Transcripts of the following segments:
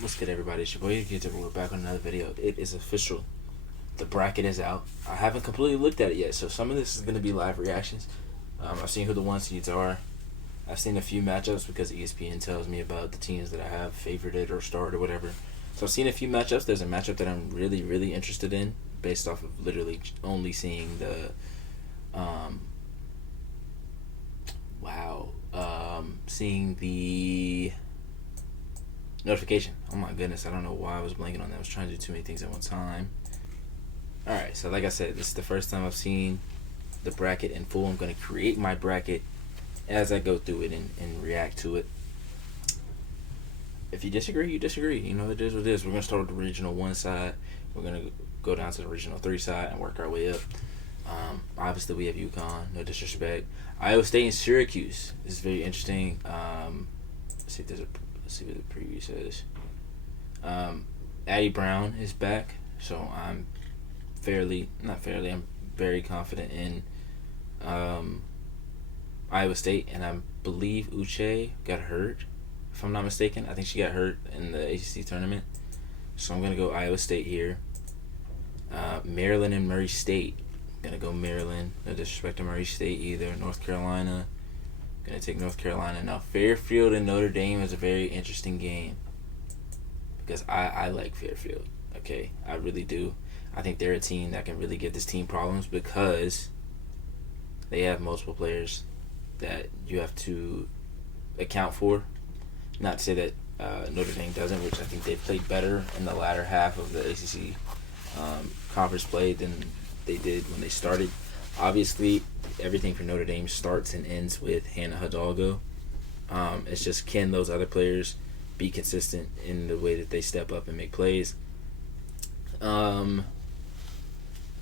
What's good, everybody? It's your boy Gator. We're back on another video. It is official. The bracket is out. I haven't completely looked at it yet, so some of this is going to be live reactions. I've seen who the one seeds are. I've seen a few matchups because ESPN tells me about the teams that I have favorited or starred or whatever. So I've seen a few matchups. There's a matchup that I'm really, really interested in based off of literally only seeing the seeing the notification. Oh my goodness, I don't know why I was blanking on that. I was trying to do too many things at one time. Alright, so like I said, this is the first time I've seen the bracket in full. I'm going to create my bracket as I go through it and react to it. If you disagree, you disagree. You know, it is what it is. We're going to start with the regional 1 side. We're going to go down to the regional 3 side and work our way up. Obviously, we have UConn. No disrespect. Iowa State and Syracuse. This is very interesting. Let's see what the preview says. Addie Brown is back, so I'm I'm very confident in Iowa State, and I believe Uche got hurt. If I'm not mistaken, I think she got hurt in the ACC tournament. So I'm gonna go Iowa State here. Maryland and Murray State. Gonna go Maryland. No disrespect to Murray State either. North Carolina. Gonna take North Carolina. Now Fairfield and Notre Dame is a very interesting game because I like Fairfield. Okay, I really do. I think they're a team that can really give this team problems because they have multiple players that you have to account for. Not to say that Notre Dame doesn't, which I think they played better in the latter half of the ACC conference play than they did when they started. Obviously, everything for Notre Dame starts and ends with Hannah Hidalgo. It's just, can those other players be consistent in the way that they step up and make plays?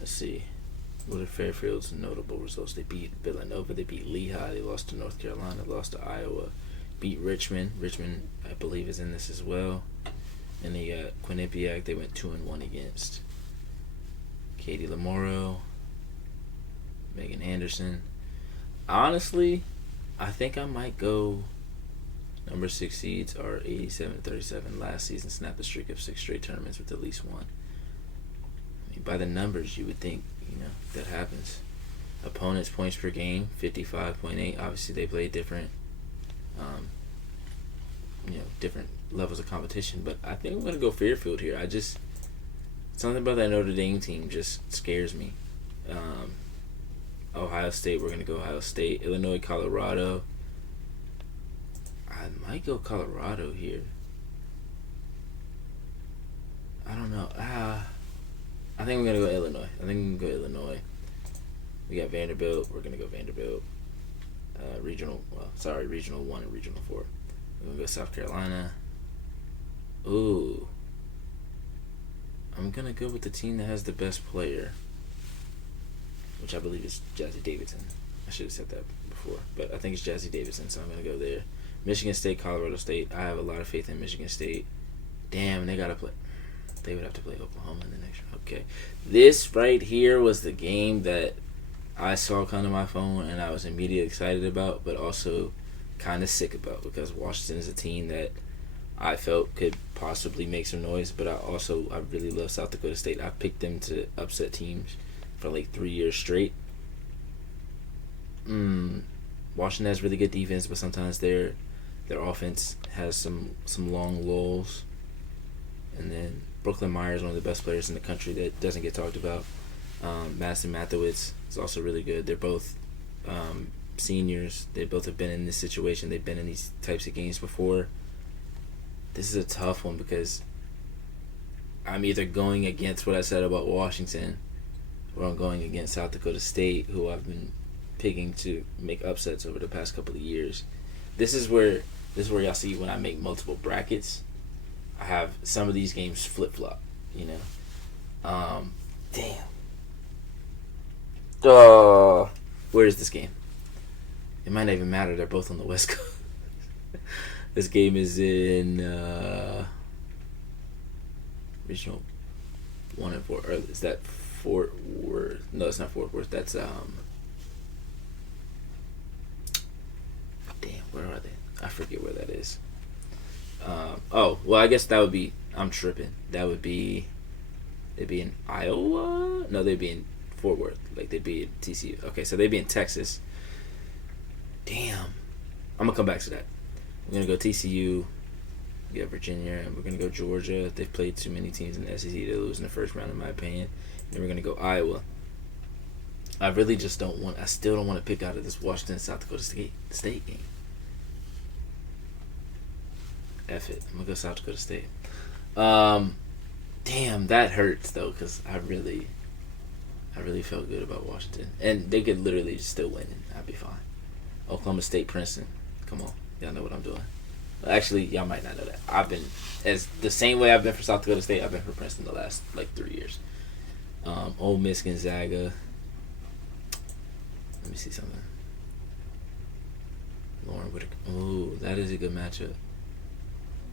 Let's see. What are Fairfield's notable results? They beat Villanova. They beat Lehigh. They lost to North Carolina. Lost to Iowa. Beat Richmond. Richmond, I believe, is in this as well. And they got Quinnipiac. They went 2-1 against. Katie Lamoro. Megan Anderson. Honestly, I think I might go number 6 seeds are 87-37. Last season snapped the streak of 6 straight tournaments with at least one. I mean, by the numbers, you would think, that happens. Opponents' points per game, 55.8. Obviously, they play different, different levels of competition. But I think I'm going to go Fairfield here. Something about that Notre Dame team just scares me. Ohio State, we're going to go Ohio State. Illinois, Colorado. I might go Colorado here. I don't know. I think I'm going to go Illinois. We got Vanderbilt. We're going to go Vanderbilt. Regional 1 and Regional 4. We're going to go South Carolina. Ooh. I'm going to go with the team that has the best player, which I believe is Jazzy Davidson. I should have said that before, but I think it's Jazzy Davidson, so I'm going to go there. Michigan State, Colorado State. I have a lot of faith in Michigan State. Damn, they got to play. They would have to play Oklahoma in the next round. Okay. This right here was the game that I saw come to my phone and I was immediately excited about, but also kind of sick about, because Washington is a team that I felt could possibly make some noise, but I really love South Dakota State. I picked them to upset teams for like 3 years straight. Washington has really good defense, but sometimes their offense has some long lulls. And then Brooklyn Meyer is one of the best players in the country that doesn't get talked about. Madison Mathewitz is also really good. They're both seniors. They both have been in this situation. They've been in these types of games before. This is a tough one because I'm either going against what I said about Washington, or I'm going against South Dakota State, who I've been picking to make upsets over the past couple of years. This is where y'all see when I make multiple brackets, I have some of these games flip-flop, Damn. Where is this game? It might not even matter. They're both on the West Coast. This game is in Regional 1 and 4. Or is that Fort Worth? No, it's not Fort Worth. That's damn, where are they? I forget where that is. Oh, well, I guess that would be. I'm tripping. That would be. They'd be in Iowa. No, they'd be in Fort Worth. Like they'd be in TCU. Okay, so they'd be in Texas. Damn. I'm gonna come back to that. We're gonna go TCU. We got Virginia, and we're gonna go Georgia. They've played too many teams in the SEC. They lose in the first round, in my opinion. Then we're gonna go Iowa. I really just don't want. I still don't want to pick out of this Washington South Dakota State game. F it. I'm gonna go South Dakota State. Damn, that hurts though, cause I really felt good about Washington, and they could literally just still win, and I'd be fine. Oklahoma State, Princeton. Come on, y'all know what I'm doing. Actually, y'all might not know that. I've been as the same way I've been for South Dakota State. I've been for Princeton the last like 3 years. Ole Miss, Gonzaga. Let me see something. Lauren Whitaker. Ooh, that is a good matchup.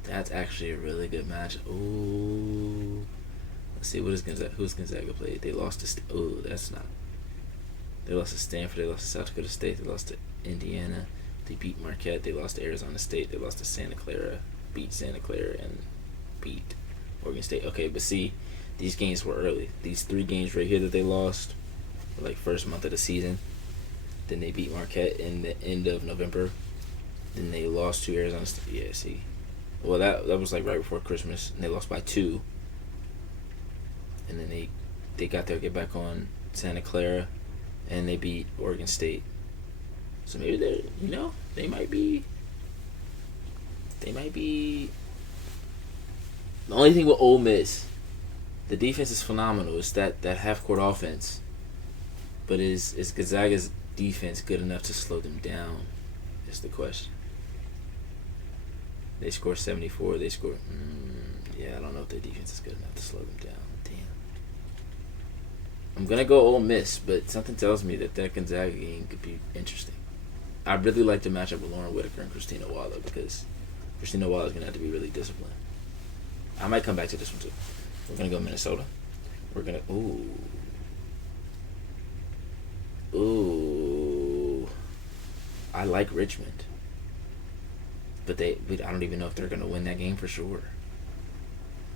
That's actually a really good matchup. Ooh. Let's see, who's Gonzaga played? They lost to. Ooh, that's not. They lost to Stanford. They lost to South Dakota State. They lost to Indiana. They beat Marquette. They lost to Arizona State. They lost to Santa Clara. Beat Santa Clara and beat Oregon State. Okay, but see, these games were early. These 3 games right here that they lost were like first month of the season. Then they beat Marquette in the end of November. Then they lost to Arizona State. Yeah, see. Well, that was like right before Christmas, and they lost by 2. And then they got their get back on Santa Clara, and they beat Oregon State. So maybe they might be. The only thing with Ole Miss, the defense is phenomenal. It's that half court offense, but is Gonzaga's defense good enough to slow them down? Is the question. They score 74. They score. Yeah, I don't know if their defense is good enough to slow them down. Damn. I'm gonna go Ole Miss, but something tells me that Gonzaga game could be interesting. I really like the matchup with Lauren Whitaker and Christina Waller, because Christina Waller is gonna have to be really disciplined. I might come back to this one too. We're gonna go Minnesota. We're gonna ooh. I like Richmond. But I don't even know if they're gonna win that game for sure.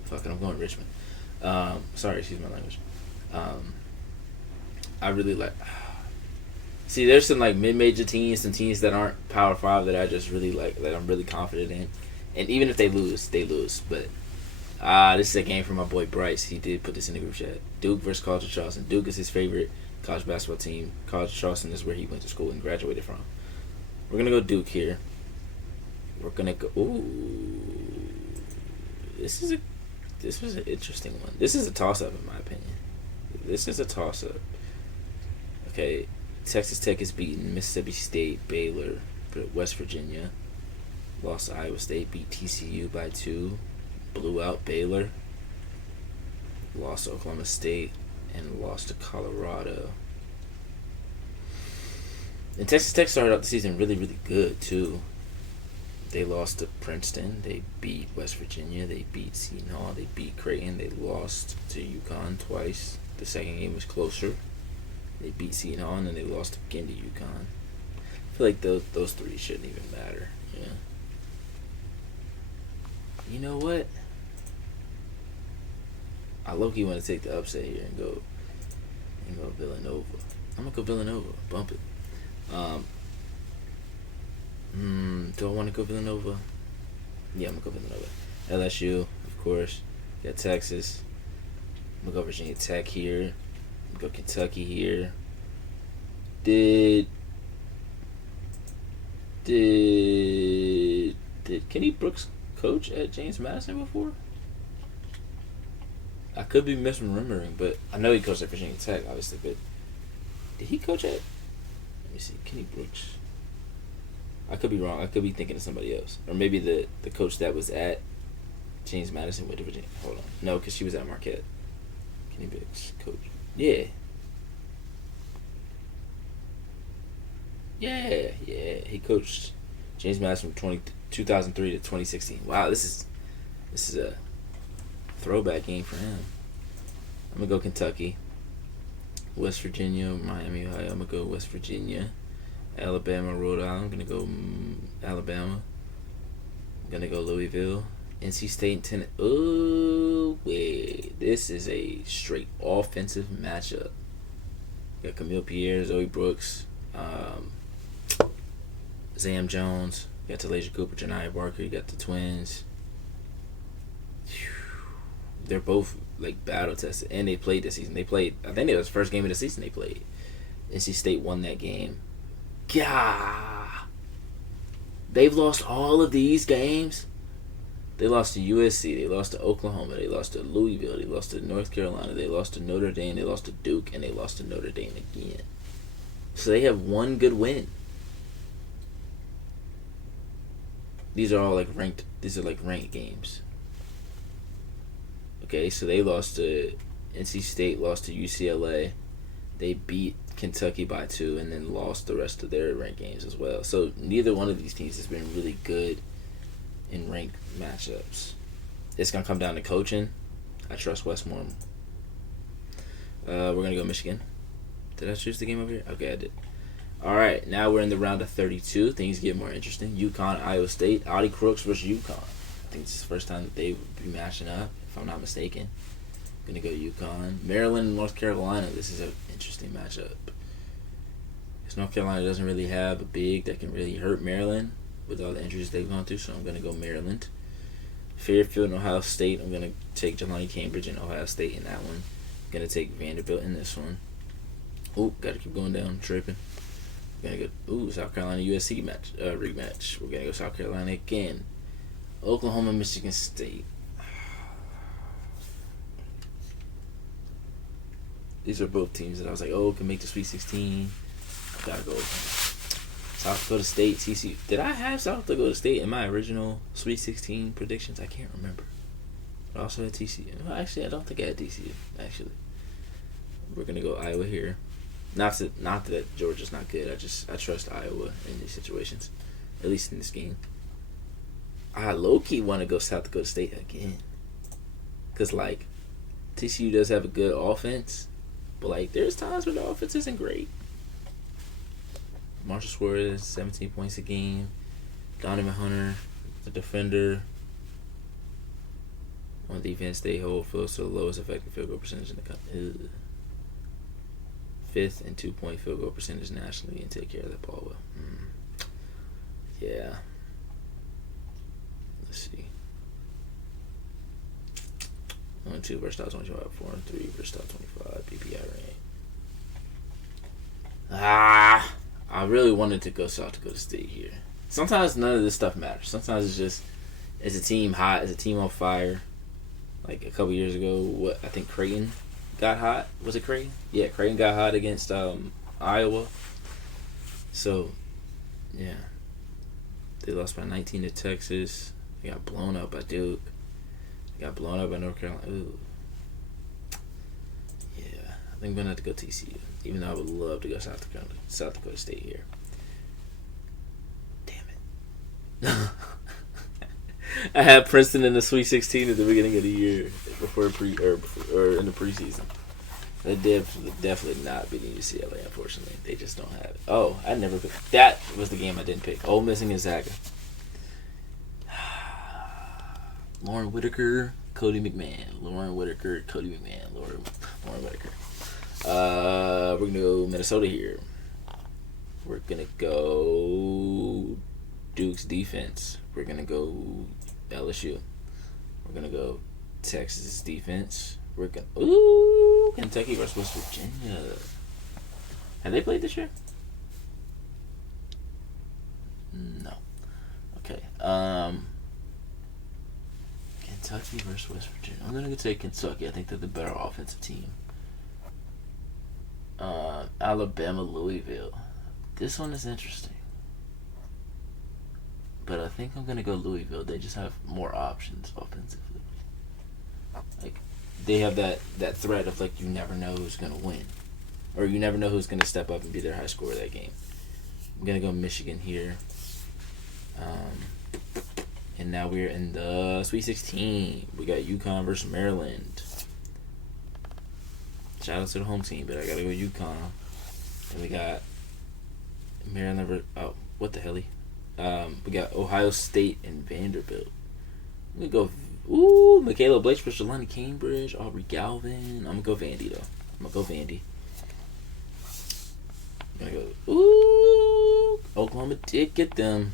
Fuck it, I'm going Richmond. Sorry, excuse my language. I really like. See, there's some like mid-major teams, some teams that aren't Power 5 that I just really like, that I'm really confident in. And even if they lose, they lose. But this is a game for my boy Bryce. He did put this in the group chat. Duke versus College of Charleston. Duke is his favorite college basketball team. College of Charleston is where he went to school and graduated from. We're gonna go Duke here. We're gonna go. Ooh, this was an interesting one. This is a toss-up in my opinion. This is a toss-up. Okay, Texas Tech has beaten Mississippi State, Baylor, West Virginia. Lost to Iowa State, beat TCU by 2, blew out Baylor. Lost to Oklahoma State and lost to Colorado. And Texas Tech started out the season really, really good too. They lost to Princeton. They beat West Virginia. They beat Seton Hall. They beat Creighton. They lost to UConn twice. The second game was closer. They beat Seton Hall, and then they lost again to UConn. I feel like those 3 shouldn't even matter. Yeah. You know what? I low-key want to take the upset here and go Villanova. I'm gonna go Villanova. Bump it. Do I want to go Villanova? Yeah, I'm gonna go Villanova. LSU, of course. Got Texas. I'm gonna go Virginia Tech here. I'm gonna go Kentucky here. Did Kenny Brooks coach at James Madison before? I could be misremembering, but I know he coached at Virginia Tech, obviously. But did he coach at? Let me see, Kenny Brooks. I could be wrong. I could be thinking of somebody else, or maybe the coach that was at James Madison went to Virginia. Hold on, no, because she was at Marquette. Kenny Brooks coach. Yeah. He coached James Madison from 2003 to 2016. Wow, this is a throwback game for him. I'm gonna go Kentucky, West Virginia, Miami, Ohio. I'm gonna go West Virginia, Alabama, Rhode Island. I'm gonna go Alabama. I'm gonna go Louisville. NC State and Tennessee. Oh, wait. This is a straight offensive matchup. You got Camille Pierre, Zoe Brooks, Zam Jones. You got Talasia Cooper, Janiyah Barker. You got the twins. They're both like battle tested, and they played this season. They played. I think it was the first game of the season they played. NC State won that game. Gah! They've lost all of these games. They lost to USC. They lost to Oklahoma. They lost to Louisville. They lost to North Carolina. They lost to Notre Dame. They lost to Duke, and they lost to Notre Dame again. So they have one good win. These are all like ranked. These are like ranked games. Okay, so they lost to NC State, lost to UCLA. They beat Kentucky by 2, and then lost the rest of their ranked games as well. So neither one of these teams has been really good in ranked matchups. It's gonna come down to coaching. I trust Westmore. We're gonna go Michigan. Did I choose the game over here? Okay, I did. All right, now we're in the round of 32. Things get more interesting. UConn, Iowa State. Audi Crooks versus UConn. I think this is the first time that they would be matching up, if I'm not mistaken. Gonna go UConn. Maryland and North Carolina. This is an interesting matchup. Because North Carolina doesn't really have a big that can really hurt Maryland with all the injuries they've gone through, so I'm gonna go Maryland. Fairfield and Ohio State. I'm gonna take Jelani Cambridge and Ohio State in that one. Gonna take Vanderbilt in this one. Oh, gotta keep going down, tripping. We're gonna go South Carolina USC match rematch. We're gonna go South Carolina again. Oklahoma Michigan State. These are both teams that I was like, can make the Sweet 16. Gotta go. South Dakota State, TCU. Did I have South Dakota State in my original Sweet 16 predictions? I can't remember. I also had TCU. Well, actually, I don't think I had TCU. Actually, we're gonna go Iowa here. Not that Georgia's not good. I trust Iowa in these situations, at least in this game. I low-key want to go South Dakota State again, cause like TCU does have a good offense, but like there's times where the offense isn't great. Marshall Suarez, 17 points a game. Donovan Hunter, the defender. On defense, they hold Phillips to the lowest effective field goal percentage in the country. 5th and 2-point field goal percentage nationally, and take care of that ball well. Yeah. Let's see. 1-2 versus top 25, 4-3 versus top 25 PPI rank. I really wanted to go South Dakota State here. Sometimes none of this stuff matters. Sometimes it's just, is a team hot? Is a team on fire? Like a couple years ago, I think Creighton got hot. Was it Creighton? Yeah, Creighton got hot against Iowa. So, yeah. They lost by 19 to Texas. They got blown up by Duke. They got blown up by North Carolina. Ooh. Yeah, I think I'm going to have to go TCU. Even though I would love to go South Dakota State here. Damn it. I had Princeton in the Sweet 16 at the beginning of the year before in the preseason. They definitely not beating UCLA, unfortunately. They just don't have it. Oh, I never picked. That was the game I didn't pick. Ole Miss and Gonzaga. Lauren Whitaker, Cody McMahon. Lauren Whitaker, Cody McMahon. Lauren Whitaker. We're going to go Minnesota here. We're going to go Duke's defense. We're going to go LSU. We're going to go Texas defense. We're going to... Kentucky versus West Virginia. Have they played this year? No. Okay. Kentucky versus West Virginia. I'm going to take Kentucky. I think they're the better offensive team. Alabama, Louisville. This one is interesting. But I think I'm going to go Louisville. They just have more options offensively. Like, they have that threat of, like, you never know who's going to win. Or you never know who's going to step up and be their high scorer that game. I'm going to go Michigan here. And now we're in the Sweet 16. We got UConn versus Maryland. Shout out to the home team, but I got to go UConn. And we got Maryland. What the hell? We got Ohio State and Vanderbilt. We go. Ooh, Michaela Blatchford, Jelani Cambridge, Aubrey Galvin. I'm gonna go Vandy though. I'm gonna go Vandy. I'm gonna go. Ooh, Oklahoma did get them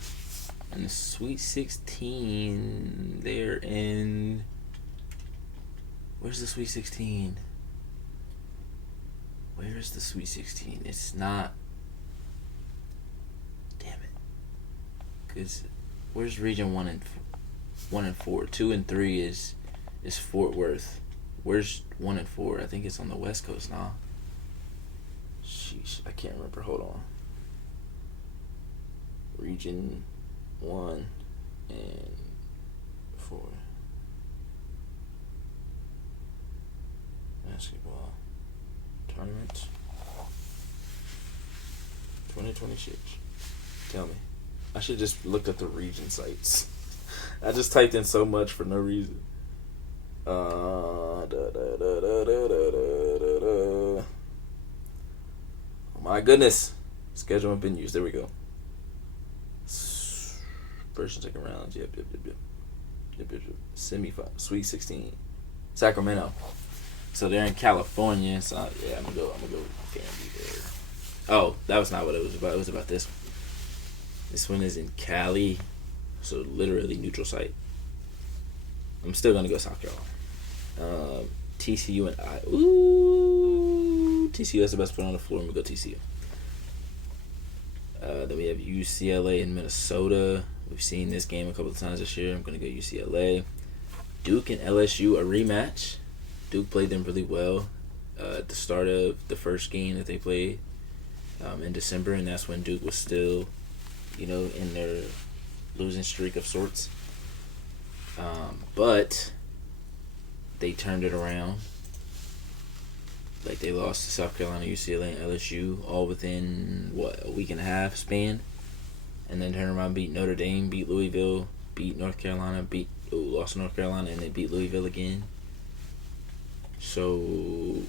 in the Sweet 16. They're in. Where's the Sweet 16? Where's the Sweet 16? It's not. Damn it. Cause where's Region 1 and 4? 2 and 3 is Fort Worth. Where's 1 and 4? I think it's on the West Coast now. Sheesh, I can't remember. Hold on. Region 1 and 4. Basketball tournament 2026. Tell me. I should just look at the region sites. I just typed in so much for no reason. Oh my goodness. Schedule and venues. There we go. First and second rounds. Yep. Semi-final. Sweet 16. Sacramento. So they're in California. So yeah, I'm gonna go Vandy there. Oh, that was not what it was about. It was about this one. This one is in Cali. So literally neutral site. I'm still gonna go South Carolina. TCU and I. Ooh, TCU has the best player on the floor. I'm gonna go TCU. Then we have UCLA and Minnesota. We've seen this game a couple of times this year. I'm gonna go UCLA. Duke and LSU, a rematch. Duke played them really well at the start of the first game that they played in December, and that's when Duke was still, in their losing streak of sorts. But they turned it around. Like, they lost to South Carolina, UCLA, and LSU all within, a week and a half span. And then turned around, beat Notre Dame, beat Louisville, beat North Carolina, lost to North Carolina, and then beat Louisville again. So,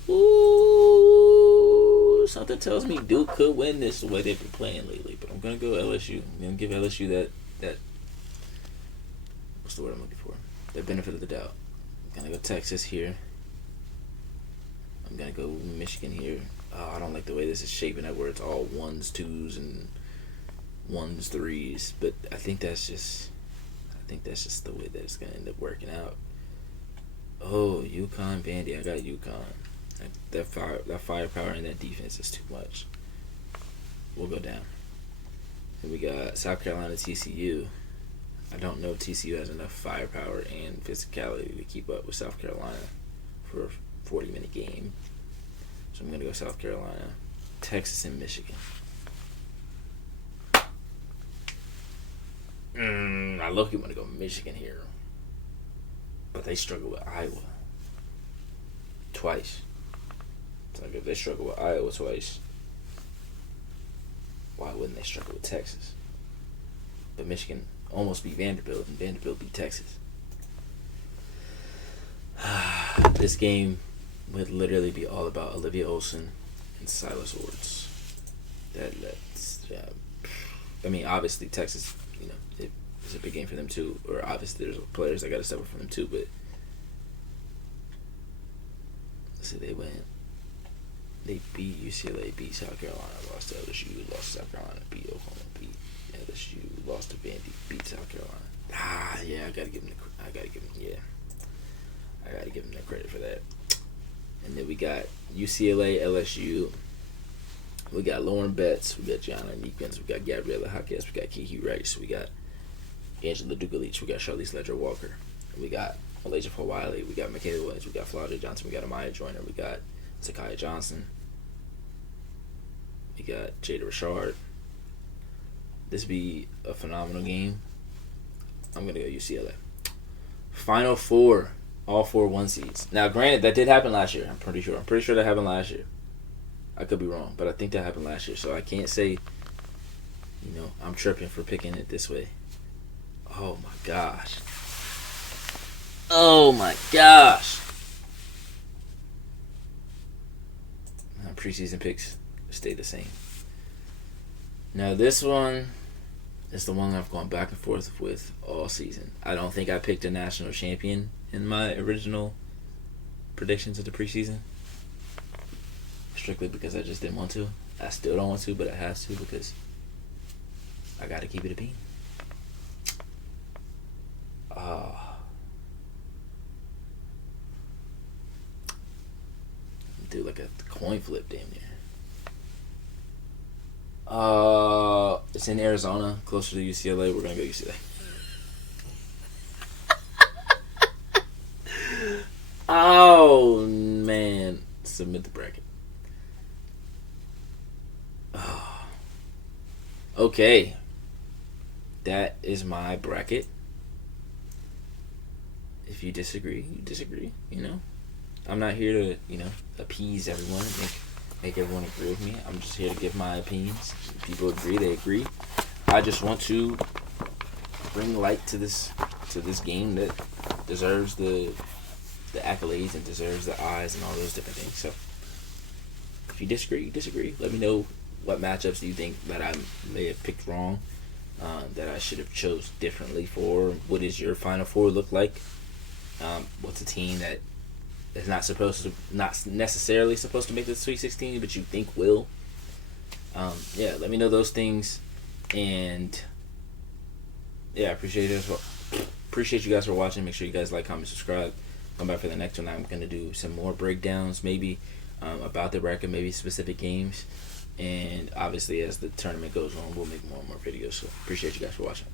something tells me Duke could win this the way they've been playing lately. But I'm going to go LSU. I'm going to give LSU that what's the word I'm looking for? The benefit of the doubt. I'm going to go Texas here. I'm going to go Michigan here. Oh, I don't like the way this is shaping up where it's all 1s, 2s, and 1s, 3s. But I think that's just the way that it's going to end up working out. Oh, UConn, Vandy. I got UConn. That firepower and that defense is too much. We'll go down. And we got South Carolina, TCU. I don't know if TCU has enough firepower and physicality to keep up with South Carolina for a 40-minute game. So I'm going to go South Carolina. Texas and Michigan. I low-key want to go Michigan here. But they struggle with Iowa twice. So if they struggle with Iowa twice, why wouldn't they struggle with Texas? But Michigan almost beat Vanderbilt, and Vanderbilt beat Texas. This game would literally be all about Olivia Olson and Silas Orts. Obviously Texas, it's a big game for them too. Or obviously there's players that got to step up for them too. But let's see, they beat UCLA, beat South Carolina, lost to LSU, lost to South Carolina, beat Oklahoma, beat LSU, lost to Vandy, beat South Carolina. Yeah, I gotta give them the credit for that. And then we got UCLA, LSU. We got Lauren Betts, we got Gianna Neekins, we got Gabriella Jaquez, we got Kiki Rice, we got Angela Dugalich, we got Charlize Ledger-Walker, we got Malaysia Wiley, we got Michaela Williams, we got Flaudia Johnson, we got Amaya Joyner, we got Zakiya Johnson, we got Jada Richard. This be a phenomenal game. I'm going to go UCLA. Final four, all 4 1 seeds. Now, granted, that did happen last year, I'm pretty sure. I'm pretty sure that happened last year. I could be wrong, but I think that happened last year, so I can't say, I'm tripping for picking it this way. Oh my gosh. My preseason picks stay the same. Now this one, It's the one I've gone back and forth with all season. I don't think I picked a national champion in my original predictions of the preseason. Strictly because I just didn't want to. I still don't want to, but I have to because I got to keep it a bean. Do like a coin flip, damn near. It's in Arizona, closer to UCLA. We're gonna go UCLA. Oh man, submit the bracket. Oh. Okay, that is my bracket. If you disagree, you disagree. You know, I'm not here to appease everyone, make everyone agree with me. I'm just here to give my opinions. If people agree, they agree. I just want to bring light to this game that deserves the accolades and deserves the eyes and all those different things. So if you disagree, you disagree. Let me know what matchups do you think that I may have picked wrong, that I should have chose differently for. What does your Final Four look like? What's a team that is not necessarily supposed to make the Sweet 16, but you think will? Yeah, let me know those things, and yeah, I appreciate it. Appreciate you guys for watching. Make sure you guys like, comment, subscribe. Come back for the next one. I'm gonna do some more breakdowns, maybe about the bracket, maybe specific games, and obviously as the tournament goes on, we'll make more and more videos. So appreciate you guys for watching.